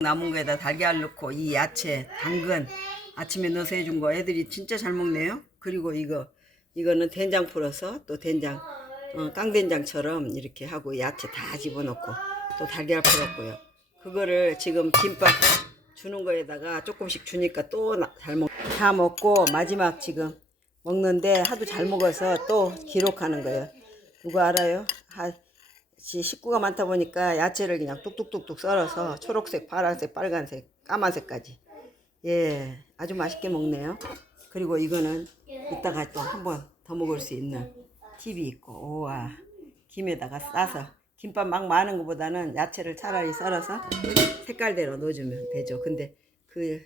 남은 거에다 달걀 넣고 이 야채, 당근 아침에 넣어서 해준 거 애들이 진짜 잘 먹네요. 그리고 이거 이거는 된장 풀어서 또 된장 어, 깡된장처럼 이렇게 하고 야채 다 집어넣고 또 달걀 풀었고요. 그거를 지금 김밥 주는 거에다가 조금씩 주니까 또 잘 먹. 다 먹고 마지막 지금 먹는데 하도 잘 먹어서 또 기록하는 거예요. 누구 알아요? 하, 지 식구가 많다 보니까 야채를 그냥 뚝뚝뚝뚝 썰어서 초록색, 파란색, 빨간색, 까만색까지. 예, 아주 맛있게 먹네요. 그리고 이거는 이따가 또 한 번 더 먹을 수 있는 팁이 있고, 우와, 김에다가 싸서 김밥 막 많은 것보다는 야채를 차라리 썰어서 색깔대로 넣어주면 되죠. 근데 그,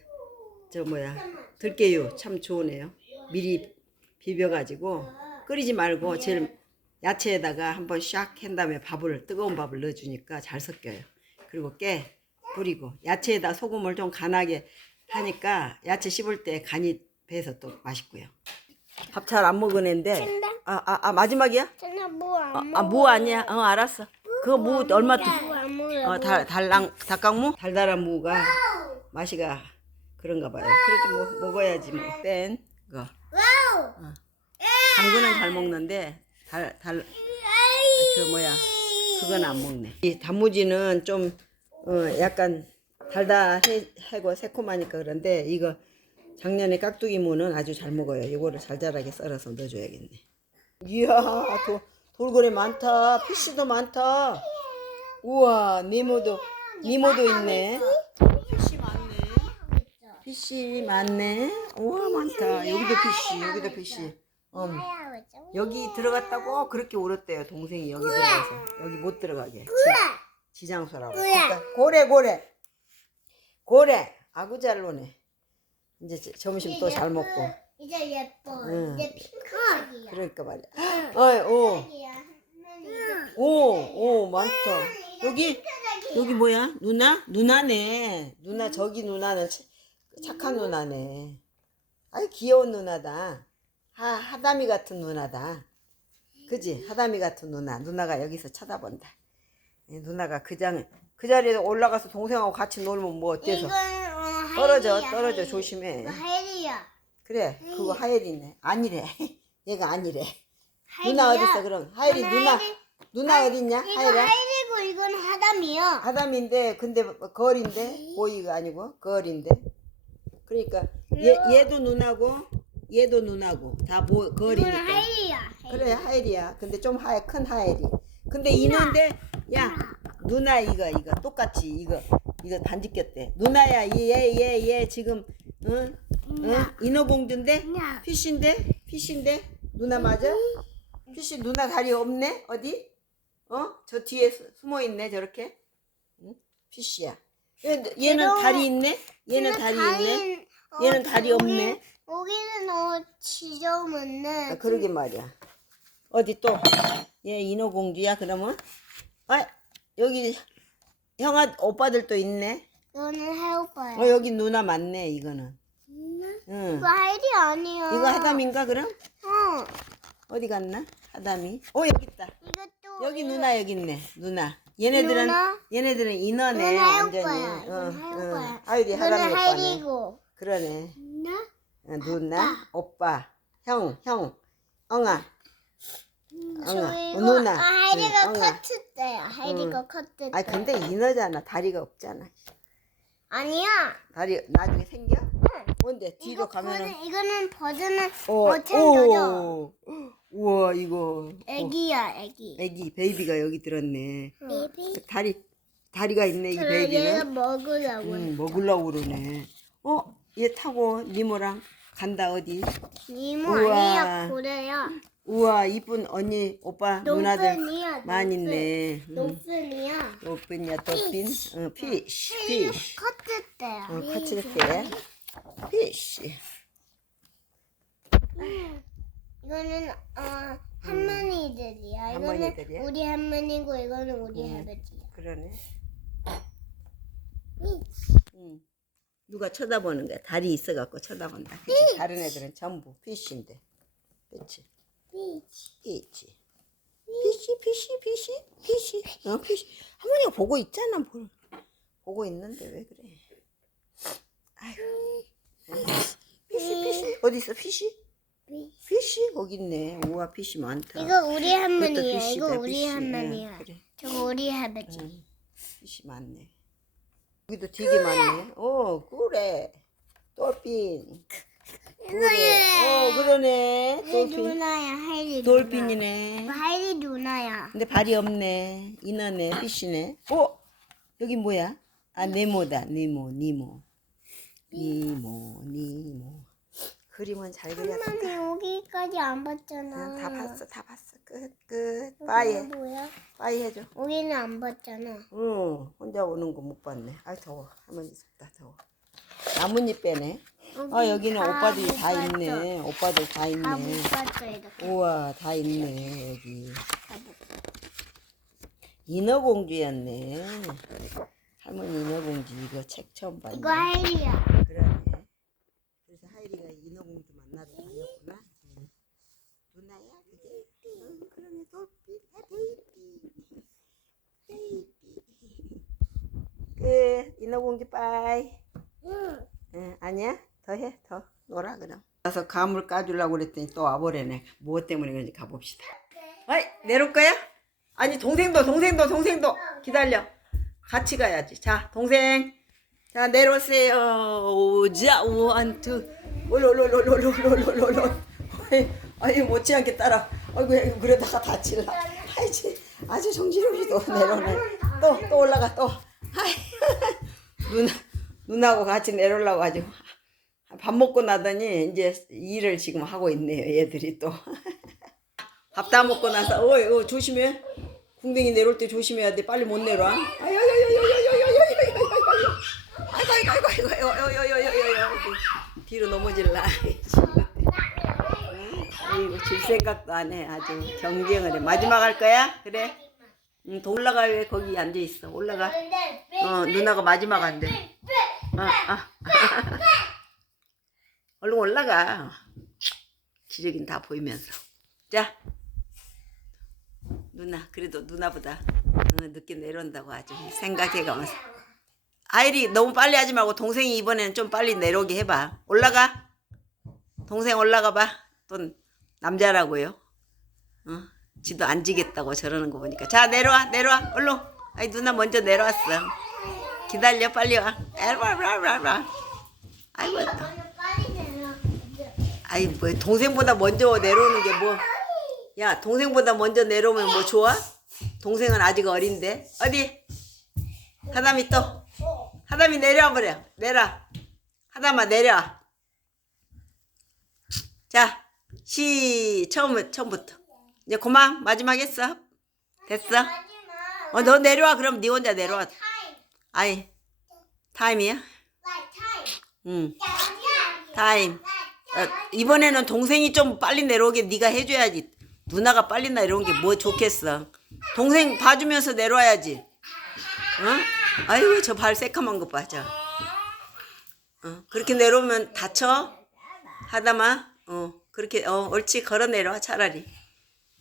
저 뭐야, 들깨유 참 좋으네요. 미리 비벼가지고 끓이지 말고 제일 야채에다가 한번 샥한 다음에 밥을 뜨거운 밥을 넣어주니까 잘 섞여요. 그리고 깨 뿌리고 야채에다 소금을 좀 간하게 하니까 야채 씹을 때 간이 배서 또 맛있고요. 밥 잘 안 먹은 애인데 아, 아, 아 마지막이야? 쟤네 뭐안 아, 먹어. 아, 무 아니야? 어 알았어. 그거 무 얼마 두, 뭐안 먹어. 어, 달, 달랑, 닭강무? 달달한 무가 맛이가 그런가 봐요. 그래도 뭐 먹어야지 뭐. 뺀 거. 어. 당근은 잘 먹는데 달, 달, 그 뭐야 그건 안 먹네. 이 단무지는 좀 어, 약간 달달하고 새콤하니까 그런데 이거 작년에 깍두기 무는 아주 잘 먹어요. 이거를 잘잘하게 썰어서 넣어줘야겠네. 이야 도, 돌고래 많다. 피쉬도 많다. 우와 네모도 네모도 있네. 피쉬 많네. 피쉬 많네. 우와 많다. 여기도 피쉬 여기도 피쉬. 음. 여기 들어갔다고 그렇게 울었대요 동생이 여기 들어가서. 여기 못 들어가게. 지, 지장소라고. 그러니까 고래 고래. 고래. 아구 잘 노네. 이제 저- 점심 또 잘 먹고. 이제 예뻐. 응. 이제 핑크색이야. 그러니까 말이야. 어이. 오오오 많다. 여기? 여기 뭐야? 누나? 누나네. 누나 저기 누나는 차- 착한 누나네. 아이 귀여운 누나다 하, 하다미 같은 누나다. 그지? 하다미 같은 누나. 누나가 여기서 쳐다본다. 예, 누나가 그 장, 그 자리에 올라가서 동생하고 같이 놀면 뭐 어때서? 이건 어, 떨어져 떨어져. 조심해. 하이리야. 그래 그거 하엘이네. 아니래. 얘가 아니래. 하이리야. 누나 어딨어 그럼? 하엘이 이건 누나. 하이리. 누나 어딨냐? 하엘아 하이리고 이건 하담이야. 하담인데 근데 거울인데? 보이가 아니고? 거울인데? 그러니까 얘 얘도 누나고 얘도 누나고 다 보, 이건 거울이니까 하이리야. 그래 하엘이야. 근데 좀 하얘 큰 하엘이. 근데 이는데 야 누나. 이거 이거 똑같이 이거 이거 반지 꼈대. 누나야 얘얘얘 지금 응? 응? 인어공주인데? 누나. 피쉬인데? 피쉬인데? 누나 맞아? 피쉬 누나 다리 없네? 어디? 어? 저 뒤에 수- 숨어 있네 저렇게? 응? 피쉬야. 얘, 얘는 다리 있네? 얘는 다리 있네? 어, 얘는 다리 없네 여기는 어 지저분네. 아, 그러게 말이야. 어디 또? 얘 인어공주야 그러면? 아 여기 형아 오빠들 또 있네. 이거는 해오빠야. 어 여기 누나 맞네 이거는. 응. 이거 하이리 아니야. 이거 하담인가 그럼? 어. 어디 갔나? 하담이. 어 여기 있다. 이것도 여기 누나 여기 있네. 누나. 얘네들은 누나? 얘네들은 인어네 완전히. 하이오빠야. 이건 하이오빠야. 아유리 이거는 하담이 오빠네. 하이리고. 그러네. 누나? 오빠, 형, 형, 엉아. 엉아. 저 이거 누나. 아, 응, 엉아. 커트 때야. 하이리가 커트 때. 아 근데 인어잖아. 다리가 없잖아. 아니야. 다리 나중에 생겨? 뭔데 뒤로 이거 가면은 버전, 이거는 버전은 챙겨져. 오, 우와 이거 어, 애기야, 애기. 애기 베이비가 여기 들었네. 베이비. 다리 다리가 있네 이 그래 얘가 베이비는. 먹으려고. 음, 먹으려고 그러네. 어, 얘 타고 니모랑 간다 어디? 이모 우와. 아니야, 고래야. 우와 이쁜 언니 오빠 누나들 농순이야, 많이. 있네. 음, 농순이야. 또빈이야 또빈. 어, 피쉬 피쉬. 커트 같이 이렇게 피쉬. 이거는 어 할머니들이야. 이거는 할머니들이야? 우리 할머니고 이거는 우리 음. 할아버지야. 그러네. 응. 누가 쳐다보는 거야. 다리 있어갖고 쳐다본다. 그치? 다른 애들은 전부 피쉬인데. 그치? 피쉬. 피쉬, 피쉬, 피쉬, 피쉬. 어, 피쉬. 할머니가 보고 있잖아, 뭘. 보고 있는데 왜 그래? 아이고. 피시 피시 어디 있어 피시? 피시 거기 있네. 우와 피시 많다. 이거 우리 할머니야. 이거 우리. 할머니야. 응, 그래. 저거 우리 할아버지. 응. 피시 많네. 여기도 되게 많네. 어 그래. 돌핀. 그래. 어 그러네. 돌핀. 누나야. 하이리 돌핀이네. 누나. 하이리 누나야. 근데 발이 없네. 인어네, 피쉬네. 어? 여기 뭐야? 아, 네모다. 네모, 니모. 니모, 니모. 그림은 잘 그렸다. 할머니 여기까지 안 봤잖아. 응, 다 봤어, 다 봤어. 끝, 끝. 빠이, 뭐야? 빠이 해줘. 우리는 안 봤잖아. 응, 혼자 오는 거 못 봤네. 아, 더워. 할머니 춥다, 더워. 나뭇잎 빼네. 아, 여기는 다 오빠들이 못 다 봤어. 있네. 오빠들 다 다 못 있네. 봤어 이렇게. 우와, 다 있네, 여기. 다 못. 인어공주였네. 할머니 인어공주 이거 책 처음 봤네. 이거 하이리야. 그러네. 그래서 하이리가 인어공주 만나러 다녔구나. 응. 누나야 그게? 응, 그러네 돌빛 아, 베이비 베이비. 끝 인어공주 빠이. 응. 응 아니야 더 해 더 놀아 그럼. 가서 감을 까주려고 그랬더니 또 와버리네. 무엇 때문에 그런지 가봅시다. 어이 내려올 거야? 아니 동생도 동생도 동생도 기다려. 같이 가야지. 자 동생. 자 내려오세요. 오자 원 투. 올올올올올올올올올. 아이 못지 않게 따라. 아이고 그러다가 다칠라. 아이지 아주 정신없이도 내려오네. 또 또 올라가 또. 아이 누나 누나하고 같이 내려오려고 아주 밥 먹고 나더니 이제 일을 지금 하고 있네요. 얘들이 또. 밥 다 먹고 나서 어이 어, 조심해. 궁뎅이 내려올 때 조심해야 돼. 빨리 못 내려와. 아이고 아이고 아이고 아이고 아이고 아이고 아이고 아이고 뒤로 넘어질라. 아이고 질 생각도 안 해. 아주 경쟁을 해. 마지막 할 거야? 그래. 응, 더 올라가 왜 거기 앉아 있어? 올라가. 어 누나가 마지막 안 돼. 아, 아. 얼른 올라가. 지적인 다 보이면서. 자. 누나, 그래도 누나보다 어, 늦게 내려온다고 아주 생각해가면서. 아이리 너무 빨리 하지 말고 동생이 이번에는 좀 빨리 내려오게 해봐. 올라가. 동생 올라가 봐. 또 남자라고요. 어? 지도 안 지겠다고 저러는 거 보니까. 자, 내려와, 내려와. 얼른. 아이, 누나 먼저 내려왔어. 기다려, 빨리 와. 에라라라라. 아이고. 아이, 뭐, 동생보다 먼저 내려오는 게 뭐. 야, 동생보다 먼저 내려오면 뭐 좋아? 동생은 아직 어린데. 어디? 하담이 또. 하담이 내려와 버려. 내려. 하담아, 내려. 자, 시, 처음, 처음부터. 이제 그만, 마지막 했어. 됐어? 어, 너 내려와. 그럼 네 혼자 내려와. 아이, 타임이야? 응, 야, 타임. 어, 이번에는 동생이 좀 빨리 내려오게 네가 해줘야지. 누나가 빨리 내려온 게 뭐 좋겠어. 동생 봐주면서 내려와야지. 어? 아이고 저 발 새카만. 저. 어, 그렇게 내려오면 다쳐. 하다마. 어 그렇게 어 옳지 걸어 내려와 차라리.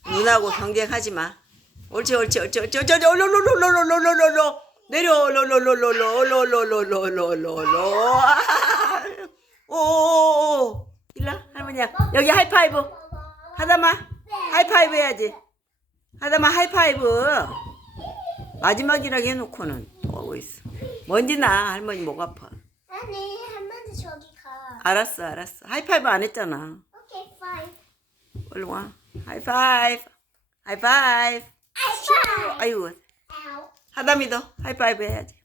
누나하고 경쟁하지 마. 옳지 옳지 옳지 옳지 옳지 옳지 올로로로로로로로로로 내려 올로로로로로로로로로로로로 오오오 일라 할머니야 여기 하이파이브 하다마 하이파이브 해야지 하다마 하이파이브 마지막이라고 해놓고는 또 하고 있어 먼지 나 할머니 목 아파 아니 할머니 저기 가. 알았어 알았어 하이파이브 안 했잖아 오케이 파이브. 얼른 와 하이파이브 하이파이브 아이파이. 아이고 아우. 하담이도 하이파이브 해야지.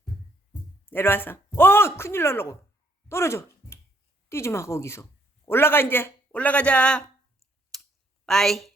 내려와서. 어, 큰일 날라고. 떨어져. 뛰지 마, 거기서. 올라가, 이제. 올라가자. 빠이.